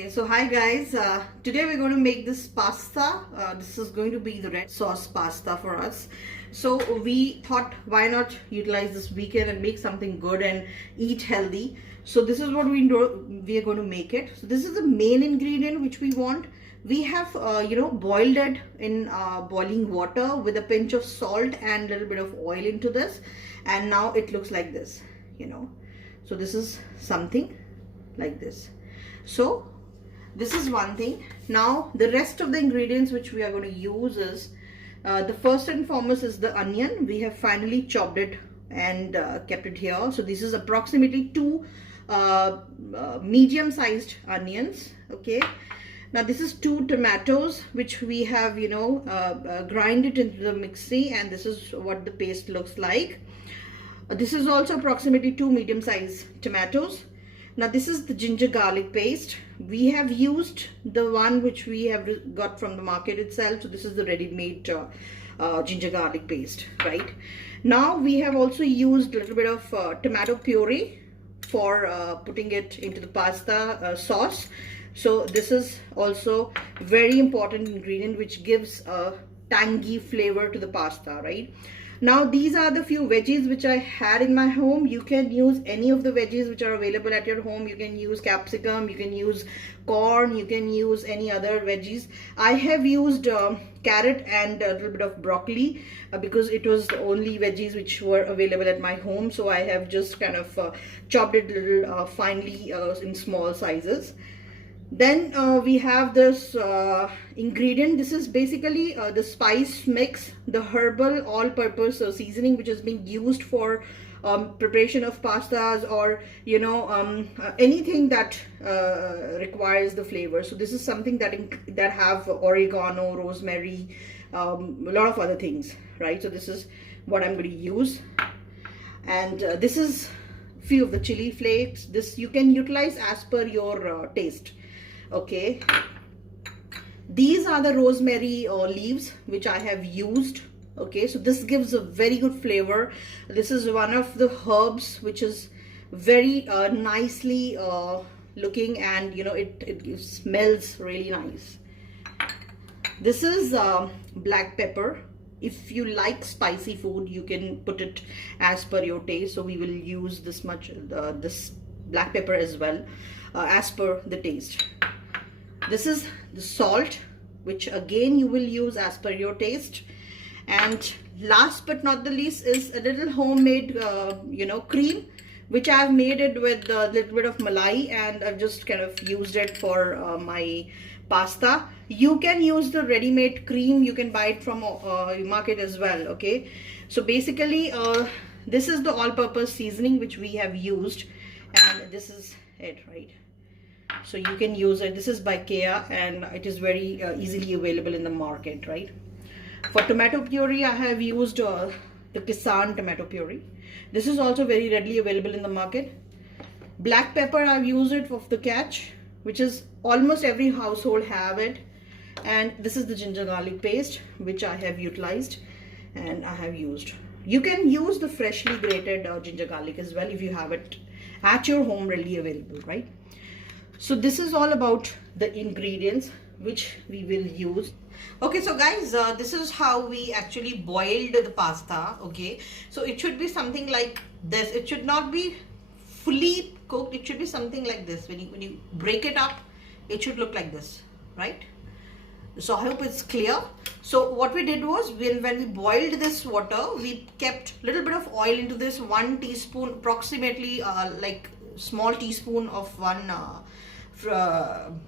Okay, so hi guys. Today we're going to make this pasta. This is going to be the red sauce pasta for us. So we thought, why not utilize this weekend and make something good and eat healthy. So this is what we are going to make it. So this is the main ingredient which we want. We have boiled it in boiling water with a pinch of salt and a little bit of oil into this, and now it looks like this. So this is something like this. So this is one thing. Now the rest of the ingredients which we are going to use is the first and foremost is the onion. We have finally chopped it and kept it here. So this is approximately two medium sized onions. Okay, now this is two tomatoes which we have grind it into the mixie, and this is what the paste looks like. This is also approximately two medium sized tomatoes. Now this is the ginger garlic paste. We have used the one which we have got from the market itself. So this is the ready-made ginger garlic paste, right? Now we have also used a little bit of tomato puree for putting it into the pasta sauce. So this is also very important ingredient which gives a tangy flavor to the pasta, right? Now these are the few veggies which I had in my home. You can use any of the veggies which are available at your home. You can use capsicum, you can use corn, you can use any other veggies. I have used carrot and a little bit of broccoli because it was the only veggies which were available at my home. So I have just kind of chopped it a little finely in small sizes. Then we have this ingredient. This is basically the spice mix, the herbal all-purpose seasoning which is being used for preparation of pastas or anything that requires the flavor. So this is something that have oregano, rosemary, a lot of other things, right? So this is what I'm going to use, and this is few of the chili flakes. This you can utilize as per your taste. Okay, these are the rosemary leaves which I have used. Okay, so this gives a very good flavor. This is one of the herbs which is very nicely looking, and it smells really nice. This is black pepper. If you like spicy food, you can put it as per your taste. So we will use this much this black pepper as well as per the taste. This is the salt, which again you will use as per your taste. And last but not the least is a little homemade cream, which I have made it with a little bit of malai, and I've just kind of used it for my pasta. You can use the ready-made cream. You can buy it from market as well. Okay, so basically this is the all-purpose seasoning which we have used, and this is it, right? So you can use it. This is by Kea, and it is very easily available in the market, right? For tomato puree, I have used the Kisan tomato puree. This is also very readily available in the market. Black pepper, I've used it of the catch, which is almost every household have it. And this is the ginger garlic paste, which I have utilized and I have used. You can use the freshly grated ginger garlic as well if you have it at your home readily available, right? So this is all about the ingredients which we will use. Okay, so guys, this is how we actually boiled the pasta. Okay, so it should be something like this. It should not be fully cooked. It should be something like this. When you break it up, it should look like this, right? So I hope it's clear. So what we did was, when we boiled this water, we kept a little bit of oil into this, 1 teaspoon approximately, like small teaspoon of one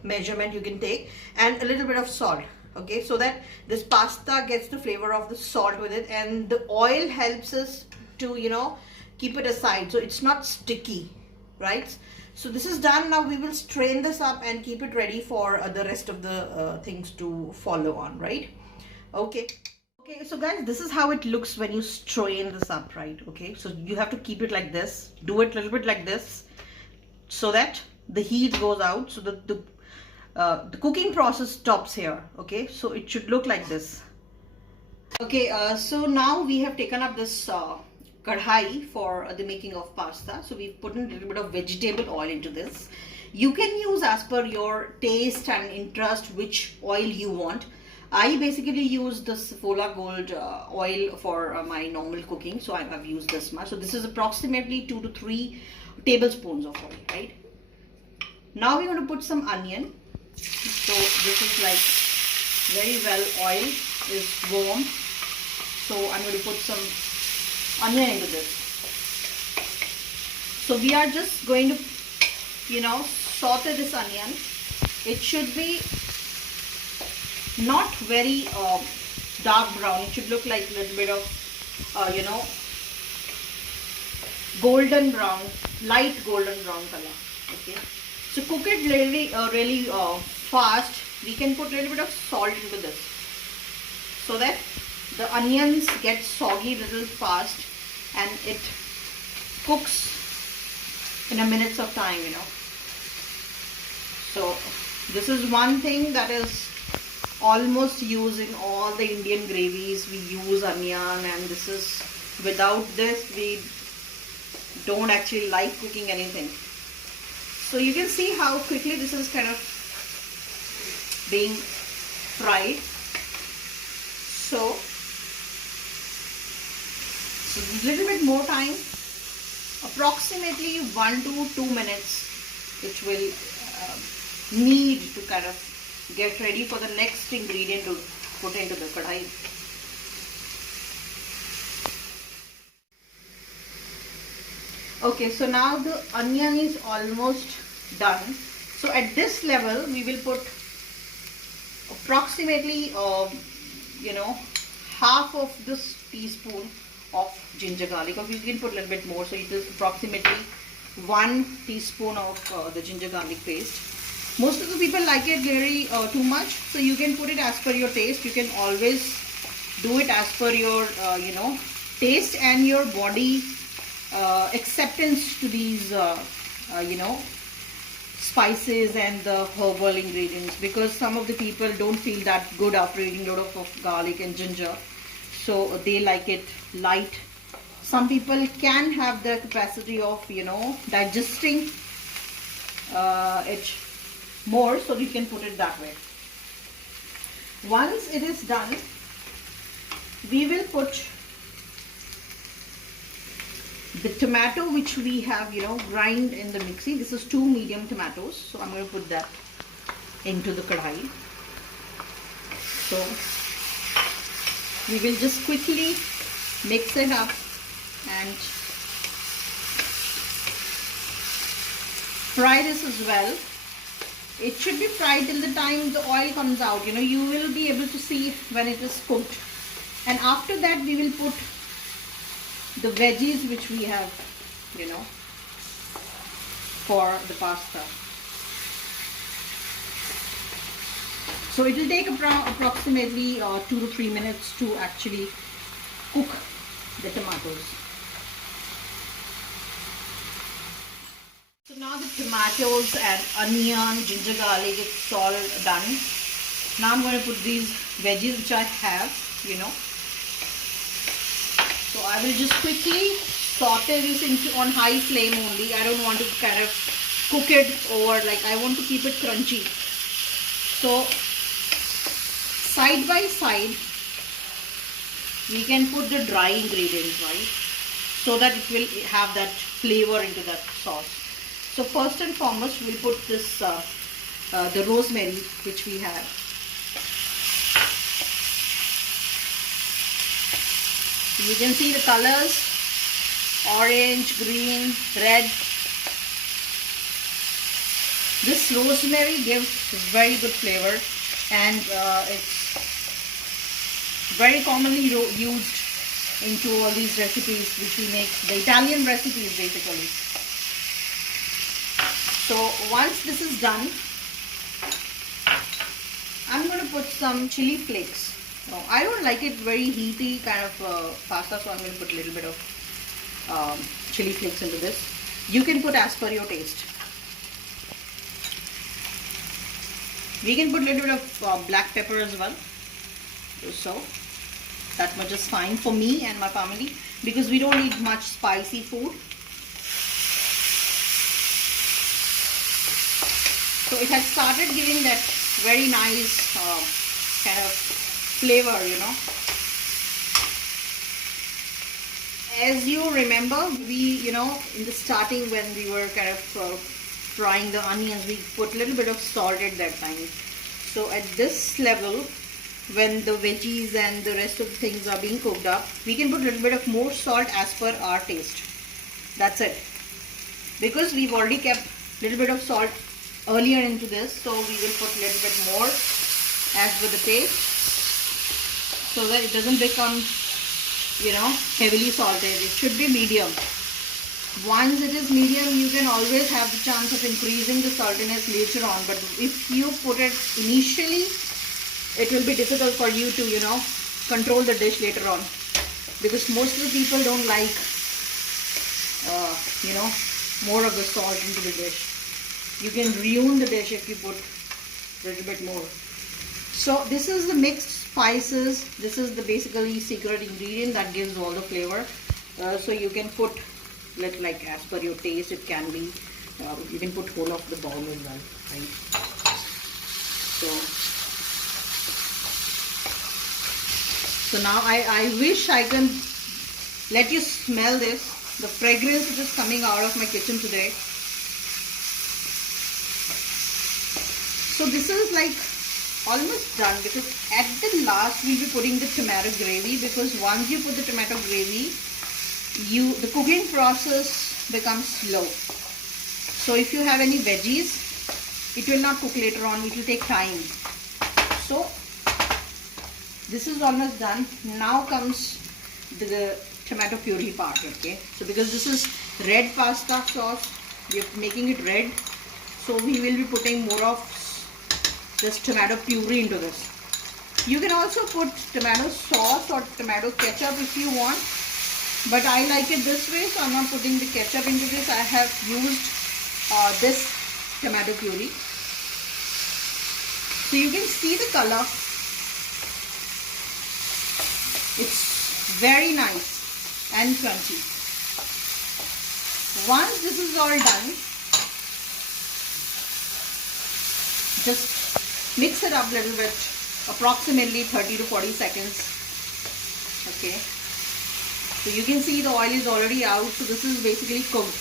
measurement you can take, and a little bit of salt. Okay, so that this pasta gets the flavor of the salt with it, and the oil helps us to keep it aside so it's not sticky, right? So this is done. Now we will strain this up and keep it ready for the rest of the things to follow on, right? Okay, so guys, this is how it looks when you strain this up, right? Okay, so you have to keep it like this, do it a little bit like this, so that the heat goes out, so that the cooking process stops here. Okay, so it should look like this. Okay, so now we have taken up this kadhai for the making of pasta. So we've put in a little bit of vegetable oil into this. You can use as per your taste and interest which oil you want. I basically use this Fola Gold oil for my normal cooking, so I've used this much. So this is approximately 2 to 3 tablespoons of oil, right? Now we're going to put some onion. So this is like very well, oil is warm. So I'm going to put some onion into this. So we are just going to, saute this onion. It should be not very dark brown. It should look like a little bit of, golden brown, light golden brown color. Okay. So cook it really fast. We can put a little bit of salt into this so that the onions get soggy little fast and it cooks in a minutes of time, So this is one thing that is almost used in all the Indian gravies. We use onion, and this is, without this we don't actually like cooking anything. So you can see how quickly this is kind of being fried. So a little bit more time, approximately 1 to 2 minutes, which will need to kind of get ready for the next ingredient to put into the kadhai. Okay, so now the onion is almost done. So at this level we will put approximately half of this teaspoon of ginger garlic, or you can put a little bit more. So it is approximately 1 teaspoon of the ginger garlic paste. Most of the people like it very too much, so you can put it as per your taste. You can always do it as per your taste and your body acceptance to these spices and the herbal ingredients, because some of the people don't feel that good after eating a lot of garlic and ginger, so they like it light. Some people can have the capacity of digesting it more, so you can put it that way. Once it is done, we will put the tomato which we have grind in the mixie. This is 2 medium tomatoes, so I'm going to put that into the kadhai. So we will just quickly mix it up and fry this as well. It should be fried till the time the oil comes out. You will be able to see when it is cooked. And after that we will put the veggies which we have, for the pasta. So it will take approximately 2 to 3 minutes to actually cook the tomatoes. So now the tomatoes and onion, ginger garlic, it's all done. Now I'm going to put these veggies which I have, So I will just quickly saute this on high flame only. I don't want to kind of cook it over, like I want to keep it crunchy. So side by side we can put the dry ingredients, right? So that it will have that flavor into that sauce. So first and foremost we'll put this the rosemary which we have. You can see the colors, orange, green, red. This rosemary gives very good flavor, and it's very commonly used into all these recipes which we make, the Italian recipes basically. So once this is done, I'm going to put some chili flakes. No, I don't like it very heaty kind of pasta, so I'm going to put a little bit of chili flakes into this. You can put as per your taste. We can put a little bit of black pepper as well. So that much is fine for me and my family, because we don't eat much spicy food. So it has started giving that very nice kind of flavor, you know. As you remember, we, you know, in the starting when we were kind of frying the onions, we put a little bit of salt at that time. So at this level, when the veggies and the rest of the things are being cooked up, we can put a little bit of more salt as per our taste. That's it. Because we've already kept a little bit of salt earlier into this, so we will put a little bit more as per the taste, so that it doesn't become, you know, heavily salted. It should be medium. Once it is medium, you can always have the chance of increasing the saltiness later on, but if you put it initially, it will be difficult for you to, you know, control the dish later on, because most of the people don't like you know, more of the salt into the dish. You can ruin the dish if you put a little bit more. So this is the mixed spices. This is the basically secret ingredient that gives all the flavor. So you can put like as per your taste. It can be you can put whole of the bowl as well, right? So now I wish I can let you smell this, the fragrance which is coming out of my kitchen today. So this is like almost done, because at the last we'll be putting the tomato gravy, because once you put the tomato gravy, the cooking process becomes slow. So if you have any veggies, it will not cook later on, it will take time. So this is almost done. Now comes the tomato puree part, okay? So because this is red pasta sauce, we are making it red, so we will be putting more of this tomato puree into this. You can also put tomato sauce or tomato ketchup if you want, but I like it this way, so I'm not putting the ketchup into this. I have used this tomato puree. So you can see the color. It's very nice and crunchy. Once this is all done, just mix it up a little bit, approximately 30 to 40 seconds. Okay. So you can see the oil is already out, so this is basically cooked.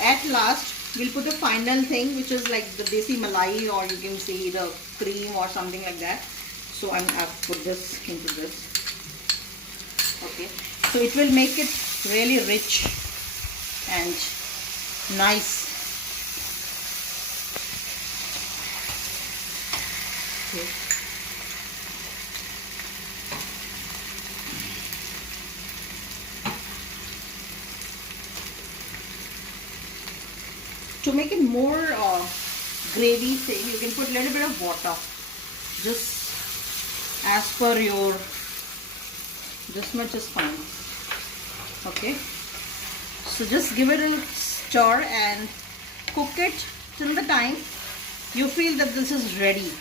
At last, we'll put the final thing, which is like the desi malai, or you can see the cream or something like that. So I've put this into this. Okay, so it will make it really rich and nice. Okay. To make it more gravy thing, you can put a little bit of water, just as per your, this much is fine. Okay, so just give it a stir and cook it till the time you feel that this is ready.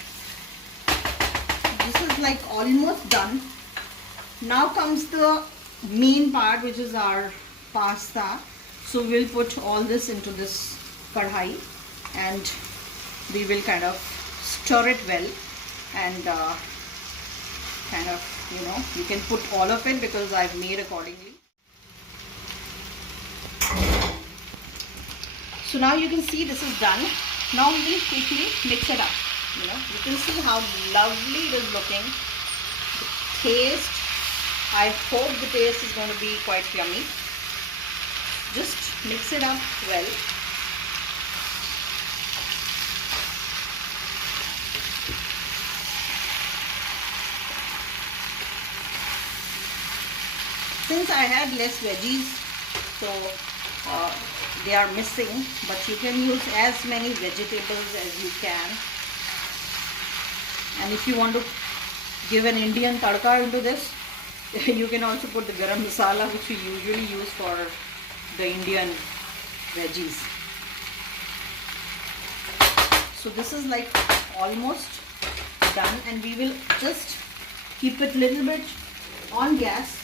This is like almost done. Now comes the main part, which is our pasta. So we'll put all this into this kadhai and we will kind of stir it well, and kind of, you know, you can put all of it because I've made accordingly. So now you can see this is done. Now we will quickly mix it up. You know, you can see how lovely it is looking. The taste, I hope the taste is going to be quite yummy. Just mix it up well. Since I had less veggies, so they are missing, but you can use as many vegetables as you can. And if you want to give an Indian tadka into this, you can also put the garam masala, which we usually use for the Indian veggies. So this is like almost done, and we will just keep it a little bit on gas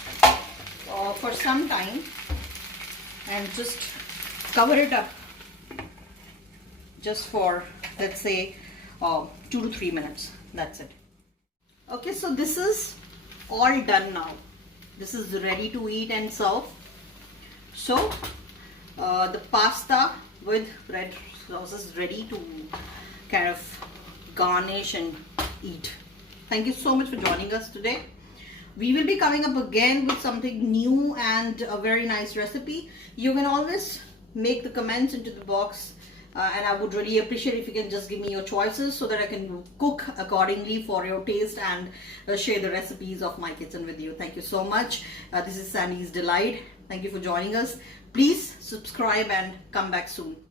for some time and just cover it up just for, let's say, 2 to 3 minutes. That's it. Okay, so this is all done now. This is ready to eat and serve. So the pasta with red sauce is ready to kind of garnish and eat. Thank you so much for joining us today. We will be coming up again with something new and a very nice recipe. You can always make the comments into the box, and I would really appreciate if you can just give me your choices so that I can cook accordingly for your taste and share the recipes of my kitchen with you. Thank you so much. This is Sandy's Delight. Thank you for joining us. Please subscribe and come back soon.